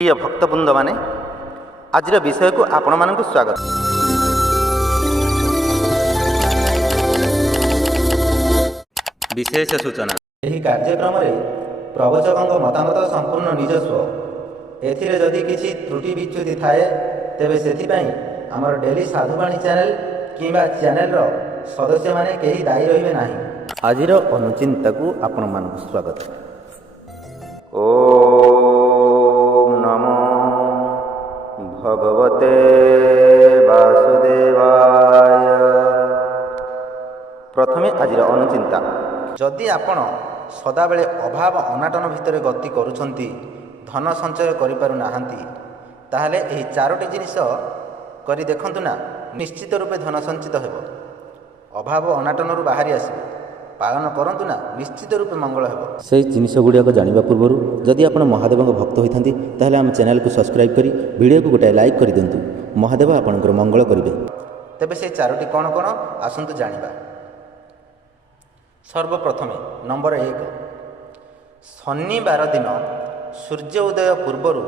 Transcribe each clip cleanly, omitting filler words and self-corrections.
प्रिय भक्तवृंद माने आज विषय को आपण मानक स्वागत। विशेष सूचना यही कार्यक्रम रे प्रवचक मतामत संपूर्ण निजस्व एथिरे जदि किछि त्रुटि विच्युति थाए तेबे सेथिपाई आमर डेली साधुवाणी चैनल किंबा चैनल रो सदस्य माने केही दायी रहिबे नाही। आजिर अनुचिंता को आपण मानक स्वागत। ओम नमो भगवते वासुदेवाय। प्रथमे आजिर अनुचिंता जदि आपण सदाबेले अभाव अनाटन भितर गति करुछंती धन संचय करिपारु नाहांती ताहले एही चारोटी जिनिस करि देखंतु ना, निश्चित रूपे धन संचित हेबो। अभाव अनाटन रु बाहरी आसीबे, पालन करंतु ना, निश्चित रूपे मंगल हेबो। से जिनिस गुड़िया जानिबा पूर्वरु जदि आपण महादेव भक्त होइथांती ताहले आम चैनल को सब्सक्राइब करी वीडियो को गोटे लाइक करि दियंतु। महादेव आपनकर मंगल करिवे। तेबे से चारोटी कोन कोन आसंतु जानिबा। सर्वप्रथमे नंबर 1, शनिवार दिन सूर्य उदय पूर्वरु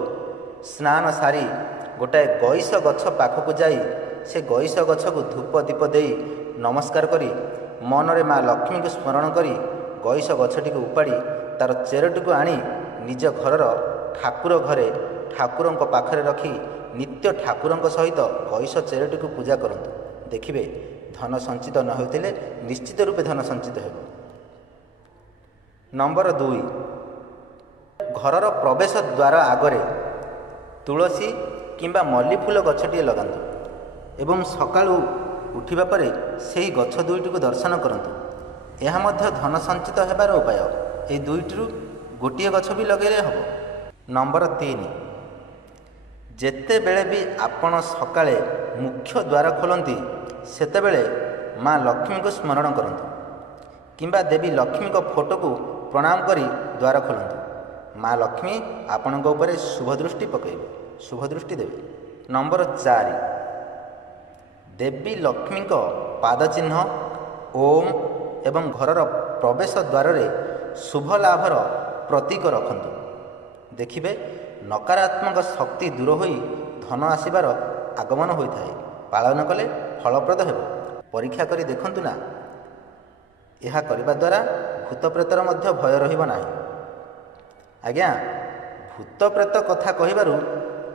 स्नान सारी गोटाए गईस गछ पाखक जाई से गईस गछ को धूप दीप देई नमस्कार करी मनरे माँ लक्ष्मी को स्मरण करी गईस गछटी को उपाड़ी तार चेरटी को आनी निज घरर ठाकुर घरे ठाकुरंक पाखरे रखी नित्य ठाकुरंक सहित गईस चेरटी को पूजा करंतु। देखिबे धन संचित न होइतिले निश्चित रूपे धन संचित हेबो। नंबर 2, घरर प्रवेश द्वार आगरे तुलसी किंबा मल्ली फूल गछटिए लगांतु एवं सकाळु उठिबा परे सेही गछ दुईटी को दर्शन करंतु। यह मध्य धन संचित हेबार उपाय। ए दुईटिरु गोटिए गछ भी लगेले हबो। नंबर 3, जेते बेले भी आपण सकाळे मुख्य द्वार खोलंती सेतेबेले माँ लक्ष्मी को स्मरण करंतु किंबा देवी लक्ष्मी को फोटो को प्रणाम करी द्वार खोलंतु। माँ लक्ष्मी आपणक उपरे शुभ दृष्टि पकेइबे, शुभ दृष्टि देवे। नंबर 4, देवी लक्ष्मी को पाद चिन्ह ओम एवं घरर प्रवेश द्वार रे शुभ लाभर प्रतीक रखंतु। देखिबे नकारात्मक शक्ति दूर होई धन आसीबार आगमन होइथाए। पालन कले फलप्रद हेबो। परीक्षा करी देखंतु ना, यह करबा द्वारा भूत प्रेतर मध्य भय रहिबो नाही। आज्ञा भूत प्रेत कथा कहिबारु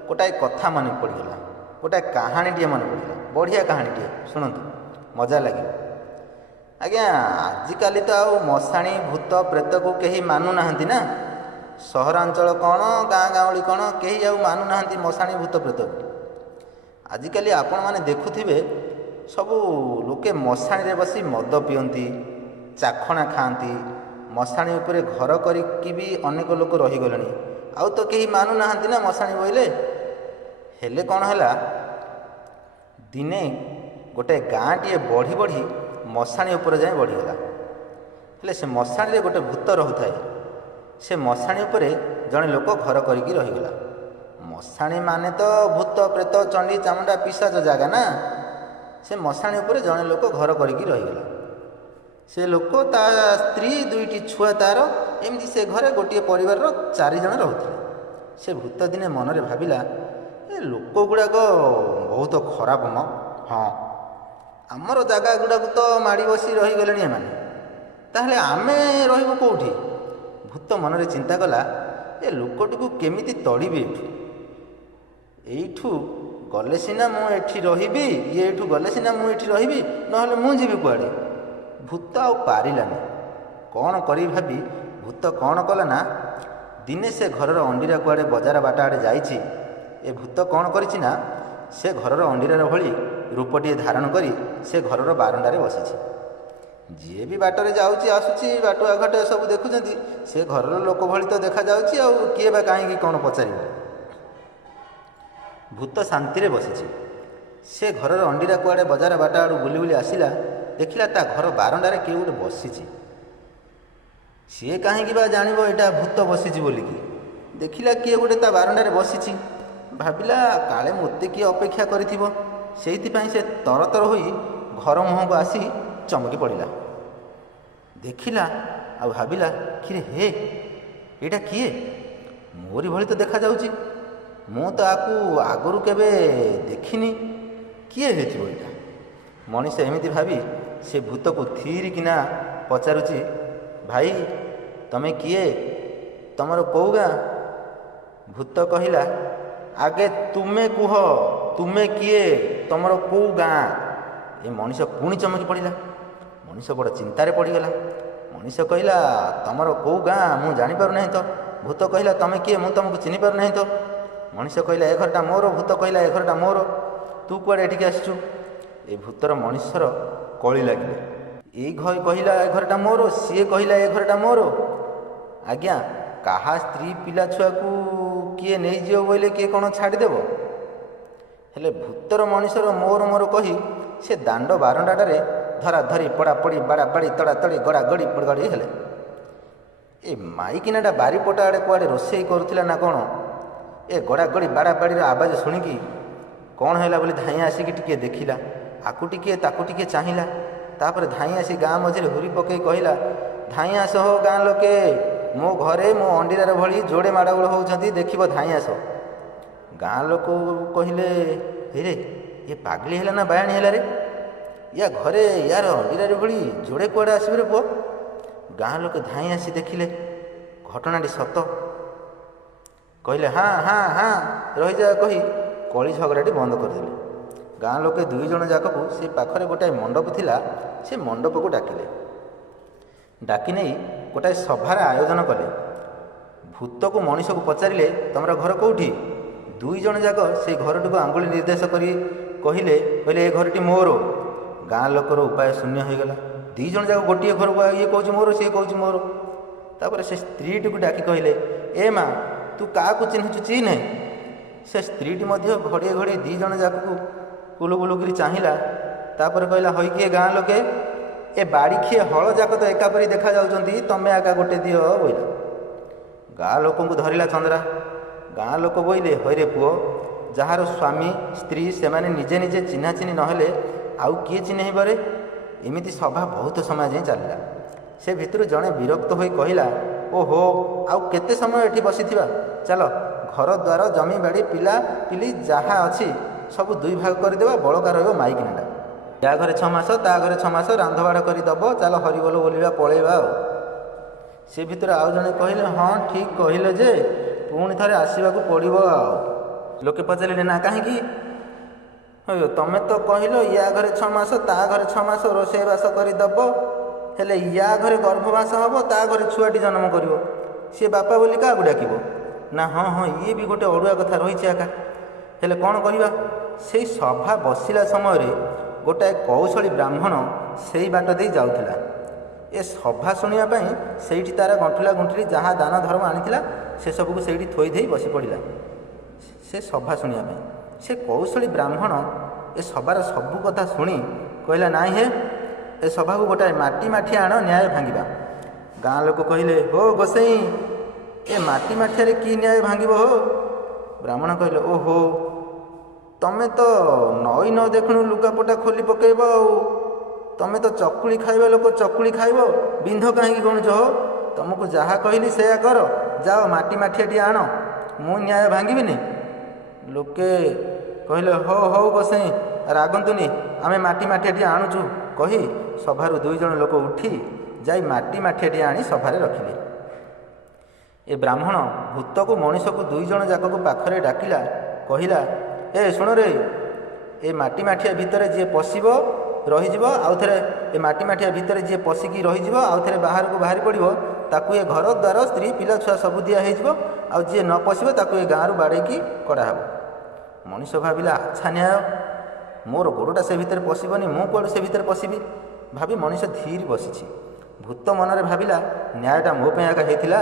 गोटाए कथा मन पड़गला, गोटाए कहानीटे मन पड़गला। बढ़िया कहानीटे शुणु, मजा लगे। आज्ञा आजिकाली तो आउ मशाणी भूत प्रेत को कहीं मानु नाहंती ना। सहरांचल कौन गाँ गाँवली कौन कहीं आउ मानु नाहंती मशाणी भूत प्रेत को। आजिकाली आपण माने देखुथिबे सबू लोके मशाणी रे बसी मद पियंती, चाखणा खाती, मशाणी उपरे घर करिकी भी अनेक लोक रही गलेनी। आउ तो कहीं मानु नाहंती ना मशाणी बोइले। हेले कौन हैला, दिने गोटे गाँटीए बढ़ी बढ़ी मशाणी उपर जाए बढ़ीगला। हेले से मशाणी रे गोटे भूत रहुथाए। से मशाणी उपरे जड़े लोक घर करिकी रहीगला। मशाणी माने तो भूत प्रेत चंडी चामुंडा पिशाच जागा ना। से मशाणी उपरे जड़े लोक घर करिकी रहीगला। से लोक ता स्त्री दुईटी छुआ तार एमती से घरे गोटे परिवार 4 जन रहुଥିଲେ। से भूत दिने मनरे भाविला, ए लोक गुड़ाक बहुत खराब म। हाँ, आमर जगह गुड़ाक तो माड़ी बसी रहीगले एमाने, ताहले आमे रहिबु कोउठी? भूत मनरे चिंता कला, ए लोकटी को केमिति तड़ीबे एठू गले सिना मु एठी रहिबी, ये एठू गले सिना मु एठी रहिबी, नहले मु जीबी कुआडे। भूत आउ पारिलानी। कौन करी भाबी भूत कौन कला ना, दिने से घरर अंडीरा कुआडे बजार बाट आड़े जाइछि। ए भूत कौन करिछि ना, से घरर अंडीरार भली रूपटिए धारण करी से घरर बारंडारे बसिछि। जी भी बाटरे जाउछि आसुछि बाटुआ घाटे सब देखुछंती, से घरर लोक भली तो देखा जाउछि। आउ किए बा काहेकि कौन पचारिबो। भूत शांति रे बसिछि। से घरर अंडीरा कुआडे बजार बाट आड़ू बुली बुली आसिला, देखिला ता घर बारंडारे किए गोटे बसिछि। सी कहीं बा जानिबो एटा भूत बसिछि बोलिकी। देखिला किए गोटे ता बारंडारे बसिछि। भाविला काले मोते किए अपेक्षा करिथिबो, सेइथिपाई से तरतर होई घर मुहँ को आसी चमकी पड़िला। देखिला आ भाविला कि रे हे एटा किए मोरी भली तो देखा जाउछि। ମୁଁ ତ ଆକୁ ଆଗରୁ କେବେ ଦେଖିନି, କିଏ ହେଇଥିବ ଏଇଟା? ମଣିଷ ଏମିତି ଭାବି ସେ ଭୂତକୁ ଥିରିକିନା ପଚାରୁଛି, ଭାଇ ତମେ କିଏ? ତମର କେଉଁ ଗାଁ? ଭୂତ କହିଲା, ଆଗେ ତୁମେ କୁହ, ତୁମେ କିଏ? ତମର କେଉଁ ଗାଁ? ଏ ମଣିଷ ପୁଣି ଚମକି ପଡ଼ିଲା। ମଣିଷ ବଡ଼ ଚିନ୍ତାରେ ପଡ଼ିଗଲା। ମଣିଷ କହିଲା, ତମର କେଉଁ ଗାଁ ମୁଁ ଜାଣିପାରୁନାହିଁ ତ। ଭୂତ କହିଲା, ତମେ କିଏ? ମୁଁ ତୁମକୁ ଚିହ୍ନିପାରୁନାହିଁ ତ। ମଣିଷ କହିଲା, ଏ ଘରଟା ମୋର। ଭୂତ କହିଲା, ଏ ଘରଟା ମୋର। ତୁ କୁଆଡ଼େ ଏଠିକି ଆସିଛୁ? ଏ ଭୂତର ମଣିଷର କଳି ଲାଗିଲେ। ଏଇ କହିଲା ଏ ଘରଟା ମୋର, ସିଏ କହିଲା ଏ ଘରଟା ମୋର। ଆଜ୍ଞା, କାହା ସ୍ତ୍ରୀ ପିଲା ଛୁଆକୁ କିଏ ନେଇଯିବ ବୋଇଲେ କିଏ କ'ଣ ଛାଡ଼ିଦେବ? ହେଲେ ଭୂତର ମଣିଷର ମୋର କହି ସେ ଦାଣ୍ଡ ବାରଣ୍ଡାଟାରେ ଧରାଧରି ପଡ଼ାପଡ଼ି ବାଡ଼ାବାଡ଼ି ତଡ଼ାତଡ଼ି ଗଡ଼ାଗଡ଼ି ଗଡ଼ି ହେଲେ। ଏ ମାଇକିନାଟା ବାରିପଟ ଆଡ଼େ କୁଆଡ଼େ ରୋଷେଇ କରୁଥିଲା ନା କ'ଣ? ଏ ଗଡ଼ାଗଡ଼ି ବାଡ଼ାବାଡ଼ିର ଆବାଜ ଶୁଣିକି କ'ଣ ହେଲା ବୋଲି ଧାଇଁ ଆସିକି ଟିକିଏ ଦେଖିଲା। ଆକୁ ଟିକିଏ ତାକୁ ଟିକିଏ ଚାହିଁଲା। ତାପରେ ଧାଇଁ ଆସି ଗାଁ ମଝିରେ ହୁରି ପକାଇ କହିଲା, ଧାଇଁ ଆସ ହୋ ଗାଁ ଲୋକେ, ମୋ ଘରେ ମୋ ଅଣ୍ଡିରାର ଭଳି ଯୋଡ଼େ ମାଡ଼ଗୋଳ ହେଉଛନ୍ତି, ଦେଖିବ ଧାଇଁ ଆସ। ଗାଁ ଲୋକ କହିଲେ, ହେଇରେ ଇଏ ପାଗଳି ହେଲା ନା ବାୟାଣୀ ହେଲା ରେ? ୟା ଘରେ ୟାର ଅଣ୍ଡିରାର ଭଳି ଯୋଡ଼େ କୁଆଡ଼େ ଆସିବେ ରେ ପୁଅ? ଗାଁ ଲୋକ ଧାଇଁ ଆସି ଦେଖିଲେ ଘଟଣାଟି ସତ। କହିଲେ, ହାଁ ହାଁ ହାଁ ରହିଯା କହି କଳି ଝଗଡ଼ାଟି ବନ୍ଦ କରିଦେଲେ। ଗାଁ ଲୋକେ 2 ଜଣ ଯାକକୁ ସେ ପାଖରେ ଗୋଟାଏ ମଣ୍ଡପ ଥିଲା, ସେ ମଣ୍ଡପକୁ ଡାକିଲେ। ଡାକି ନେଇ ଗୋଟାଏ ସଭାର ଆୟୋଜନ କଲେ। ଭୂତକୁ ମଣିଷକୁ ପଚାରିଲେ, ତମର ଘର କେଉଁଠି? 2 ଜଣ ଯାକ ସେଇ ଘରଟିକୁ ଆଙ୍ଗୁଳି ନିର୍ଦ୍ଦେଶ କରି କହିଲେ ଏ ଘରଟି ମୋର। ଗାଁ ଲୋକର ଉପାୟ ଶୂନ୍ୟ ହୋଇଗଲା। 2 ଜଣ ଯାକ ଗୋଟିଏ ଘରକୁ, ଇଏ କହୁଛି ମୋର, ସିଏ କହୁଛି ମୋର। ତାପରେ ସେ ସ୍ତ୍ରୀଟିକୁ ଡାକି କହିଲେ, ଏ ମା, ତୁ କାହାକୁ ଚିହ୍ନିଛୁ ଚିହ୍ନେ? ସେ ସ୍ତ୍ରୀଟି ମଧ୍ୟ ଘଡ଼ିଏ ଘଡ଼ିଏ 2 ଜଣ ଯାକକୁ କୁଲୁକୁଲୁ କରି ଚାହିଁଲା। ତାପରେ କହିଲା, ହୋଇକିଏ ଗାଁ ଲୋକେ, ଏ ବାଡ଼ିଖିଏ ହଳ ଯାକ ତ ଏକାପରି ଦେଖାଯାଉଛନ୍ତି, ତମେ ଆକା ଗୋଟେ ଦିଅ ବୋଇଲା। ଗାଁ ଲୋକଙ୍କୁ ଧରିଲା ଚନ୍ଦ୍ରା। ଗାଁ ଲୋକ ବୋଇଲେ, ହଇରେ ପୁଅ, ଯାହାର ସ୍ୱାମୀ ସ୍ତ୍ରୀ ସେମାନେ ନିଜେ ନିଜେ ଚିହ୍ନା ଚିହ୍ନି ନହେଲେ ଆଉ କିଏ ଚିହ୍ନେଇବରେ? ଏମିତି ସଭା ବହୁତ ସମୟ ଯାଏଁ ଚାଲିଲା। ସେ ଭିତରୁ ଜଣେ ବିରକ୍ତ ହୋଇ କହିଲା, ଓହୋ, ଆଉ କେତେ ସମୟ ଏଠି ବସିଥିବା? ଚାଲ, ଘର ଦ୍ୱାର ଜମି ବାଡ଼ି ପିଲା ପିଲି ଯାହା ଅଛି ସବୁ 2 ଭାଗ କରିଦେବା, ବଳକା ରହିବ ମାଇକିନାଟା। ୟା ଘରେ 6 ମାସ, ତା ଘରେ 6 ମାସ ରାନ୍ଧବାଢ଼ କରିଦେବ, ଚାଲ ହରିବୋଲ ବୋଲିବା, ପଳେଇବା ଆଉ। ସେ ଭିତରେ ଆଉ ଜଣେ କହିଲେ, ହଁ ଠିକ୍ କହିଲେ ଯେ ପୁଣି ଥରେ ଆସିବାକୁ ପଡ଼ିବ ଆଉ। ଲୋକେ ପଚାରିଲେ, ନା କାହିଁକି? ତମେ ତ କହିଲ ୟା ଘରେ 6 ମାସ, ତା ଘରେ 6 ମାସ ରୋଷେଇବାସ କରିଦେବ, ହେଲେ ୟା ଘରେ ଗର୍ଭବାସ ହେବ, ତା ଘରେ ଛୁଆଟି ଜନ୍ମ କରିବ, ସିଏ ବାପା ବୋଲି କାହାକୁ ଡାକିବ? ନା ହଁ ଇଏ ବି ଗୋଟେ ଅଡ଼ୁଆ କଥା ରହିଛି ଆକା। ହେଲେ କ'ଣ କରିବା? ସେଇ ସଭା ବସିଲା ସମୟରେ ଗୋଟାଏ କୌଶଳୀ ବ୍ରାହ୍ମଣ ସେଇ ବାଟ ଦେଇ ଯାଉଥିଲା। ଏ ସଭା ଶୁଣିବା ପାଇଁ ସେଇଠି ତାର ଗଣ୍ଠୁଲା ଗୁଣ୍ଠିଲି ଯାହା ଦାନ ଧର୍ମ ଆଣିଥିଲା ସେସବୁକୁ ସେଇଠି ଥୋଇ ଦେଇ ବସି ପଡ଼ିଲା ସେ ସଭା ଶୁଣିବା ପାଇଁ। ସେ କୌଶଳୀ ବ୍ରାହ୍ମଣ ଏ ସଭାର ସବୁ କଥା ଶୁଣି କହିଲା, ନାଇଁ ହେ, ଏ ସଭାକୁ ଗୋଟାଏ ମାଠିଆ ଆଣ, ନ୍ୟାୟ ଭାଙ୍ଗିବା। ଗାଁ ଲୋକ କହିଲେ, ହୋ ଗୋସେଇଁ, ଏ ମାଠିଆରେ କି ନ୍ୟାୟ ଭାଙ୍ଗିବ ହୋ? ବ୍ରାହ୍ମଣ କହିଲେ, ଓହୋ, ତମେ ତ ନଈ ନ ଦେଖୁଣୁ ଲୁଗାପଟା ଖୋଲି ପକାଇବ, ଆଉ ତମେ ତ ଚକୁଳି ଖାଇବା ଲୋକ, ଚକୁଳି ଖାଇବ, ବିନ୍ଧ କାହିଁକି ଗଣୁଛ ହୋ? ତମକୁ ଯାହା କହିଲି ସେୟା କର, ଯାଅ ମାଠିଆଟିଏ ଆଣ, ମୁଁ ନ୍ୟାୟ ଭାଙ୍ଗିବିନି। ଲୋକେ କହିଲେ, ହଉ ଗୋସେଇଁ, ରାଗନ୍ତୁନି, ଆମେ ମାଠିଆଟିଏ ଆଣୁଛୁ କହି ସଭାରୁ 2 ଜଣ ଲୋକ ଉଠି ଯାଇ ମାଠିଆଟିଏ ଆଣି ସଭାରେ ରଖିଲେ। ଏ ବ୍ରାହ୍ମଣ ଭୂତକୁ ମଣିଷକୁ 2 ଜଣ ଯାକକୁ ପାଖରେ ଡାକିଲା, କହିଲା, ଏ ଶୁଣରେ, ଏ ମାଠିଆ ଭିତରେ ଯିଏ ପଶିବ ରହିଯିବ, ଆଉ ଥରେ ଏ ମାଠିଆ ଭିତରେ ଯିଏ ପଶିକି ରହିଯିବ, ଆଉ ଥରେ ବାହାରକୁ ବାହାରି ପଡ଼ିବ, ତାକୁ ଏ ଘର ଦ୍ୱାର ସ୍ତ୍ରୀ ପିଲା ଛୁଆ ସବୁ ଦିଆ ହେଇଯିବ, ଆଉ ଯିଏ ନ ପଶିବ ତାକୁ ଏ ଗାଁରୁ ବାଡ଼େଇକି କଢ଼ା ହେବ। ମଣିଷ ଭାବିଲା, ଆଚ୍ଛା ନ୍ୟାୟ, ମୋର ଗୋଡ଼ଟା ସେ ଭିତରେ ପଶିବନି, ମୁଁ କୁଆଡ଼ୁ ସେ ଭିତରେ ପଶିବି ଭାବି ମଣିଷ ଧୀର ବସିଛି। ଭୂତ ମନରେ ଭାବିଲା, ନ୍ୟାୟଟା ମୋ ପାଇଁ ଆକା ହେଇଥିଲା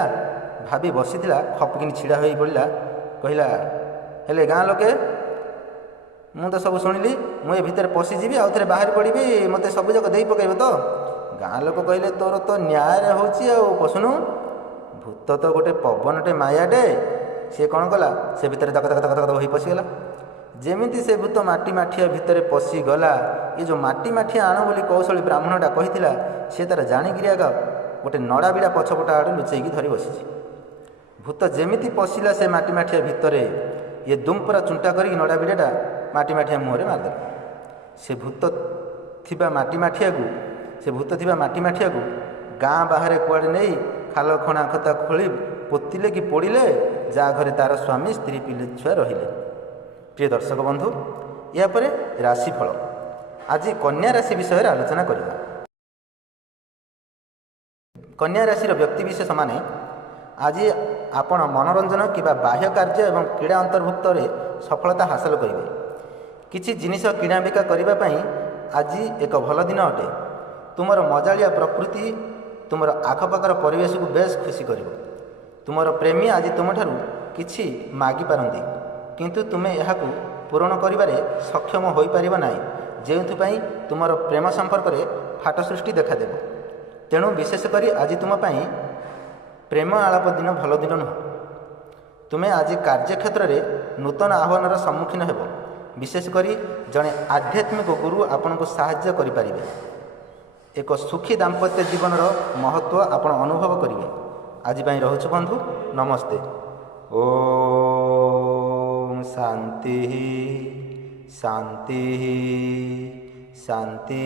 ଭାବି ବସିଥିଲା, ଖପକିନି ଛିଡ଼ା ହୋଇ ପଡ଼ିଲା। କହିଲା, ହେଲେ ଗାଁ ଲୋକେ, ମୁଁ ତ ସବୁ ଶୁଣିଲି, ମୁଁ ଏ ଭିତରେ ପଶିଯିବି, ଆଉ ଥରେ ବାହାରି ପଡ଼ିବି, ମୋତେ ସବୁଯାକ ଦେଇ ପକାଇବ ତ? ଗାଁ ଲୋକ କହିଲେ, ତୋର ତ ନ୍ୟାୟରେ ହେଉଛି, ଆଉ ପଶୁନୁ। ଭୂତ ତ ଗୋଟେ ପବନଟେ ମାୟାଟେ, ସିଏ କ'ଣ କଲା, ସେ ଭିତରେ ଧକ ଧକ ଧକ ଧକ ହୋଇ ପଶିଗଲା। ଯେମିତି ସେ ଭୂତ ମାଠିଆ ଭିତରେ ପଶିଗଲା, ଏ ଯେଉଁ ମାଠିଆ ଆଣ ବୋଲି କୌଶଳୀ ବ୍ରାହ୍ମଣଟା କହିଥିଲା, ସେ ତାର ଜାଣିକିରି ଆଗ ଗୋଟେ ନଡ଼ା ବିଡ଼ା ପଛପଟ ଆଡ଼ୁ ଲୁଚେଇକି ଧରି ବସିଛି। ଭୂତ ଯେମିତି ପଶିଲା ସେ ମାଠିଆ ଭିତରେ, ଇଏ ଦୁମ୍ ପୁରା ଚୁଣ୍ଟା କରିକି ନଡ଼ା ବିଡ଼ାଟା ମାଟି ମାଠିଆ ମୁହଁରେ ମାରିଦେଲା। ସେ ଭୂତ ଥିବା ମାଟି ମାଠିଆକୁ ଗାଁ ବାହାରେ କୁଆଡ଼େ ନେଇ ଖାଲ ଖଣା ଖତା ଖୋଳି ପୋତିଲେ କି ପୋଡ଼ିଲେ, ଯାହା ଘରେ ତା'ର ସ୍ୱାମୀ ସ୍ତ୍ରୀ ପିଲେ ଛୁଆ ରହିଲେ। ପ୍ରିୟ ଦର୍ଶକ ବନ୍ଧୁ, ଏହାପରେ ରାଶିଫଳ। ଆଜି କନ୍ୟା ରାଶି ବିଷୟରେ ଆଲୋଚନା କରିବା। କନ୍ୟା ରାଶିର ବ୍ୟକ୍ତିବିଶେଷମାନେ ଆଜି ଆପଣ ମନୋରଞ୍ଜନ କିମ୍ବା ବାହ୍ୟ କାର୍ଯ୍ୟ ଏବଂ କ୍ରୀଡ଼ା ଅନ୍ତର୍ଭୁକ୍ତରେ ସଫଳତା ହାସଲ କରିବେ। କିଛି ଜିନିଷ କିଣାବିକା କରିବା ପାଇଁ ଆଜି ଏକ ଭଲ ଦିନ ଅଟେ। ତୁମର ମଜାଳିଆ ପ୍ରକୃତି ତୁମର ଆଖପାଖର ପରିବେଶକୁ ବେଶ୍ ଖୁସି କରିବ। ତୁମର ପ୍ରେମୀ ଆଜି ତୁମଠାରୁ କିଛି ମାଗିପାରନ୍ତି, କିନ୍ତୁ ତୁମେ ଏହାକୁ ପୂରଣ କରିବାରେ ସକ୍ଷମ ହୋଇପାରିବ ନାହିଁ, ଯେଉଁଥିପାଇଁ ତୁମର ପ୍ରେମ ସମ୍ପର୍କରେ ଫାଟ ସୃଷ୍ଟି ଦେଖାଦେବ। ତେଣୁ ବିଶେଷ କରି ଆଜି ତୁମ ପାଇଁ ପ୍ରେମ ଆଳାପ ଦିନ ଭଲ ଦିନ ନୁହେଁ। ତୁମେ ଆଜି କାର୍ଯ୍ୟକ୍ଷେତ୍ରରେ ନୂତନ ଆହ୍ୱାନର ସମ୍ମୁଖୀନ ହେବ। ବିଶେଷ କରି ଜଣେ ଆଧ୍ୟାତ୍ମିକ ଗୁରୁ ଆପଣଙ୍କୁ ସାହାଯ୍ୟ କରିପାରିବେ। ଏକ ସୁଖୀ ଦାମ୍ପତ୍ୟ ଜୀବନର ମହତ୍ତ୍ୱ ଆପଣ ଅନୁଭବ କରିବେ। ଆଜି ପାଇଁ ରହୁଛୁ ବନ୍ଧୁ, ନମସ୍ତେ। ଓମ୍ ଶାନ୍ତି ଶାନ୍ତି ଶାନ୍ତି।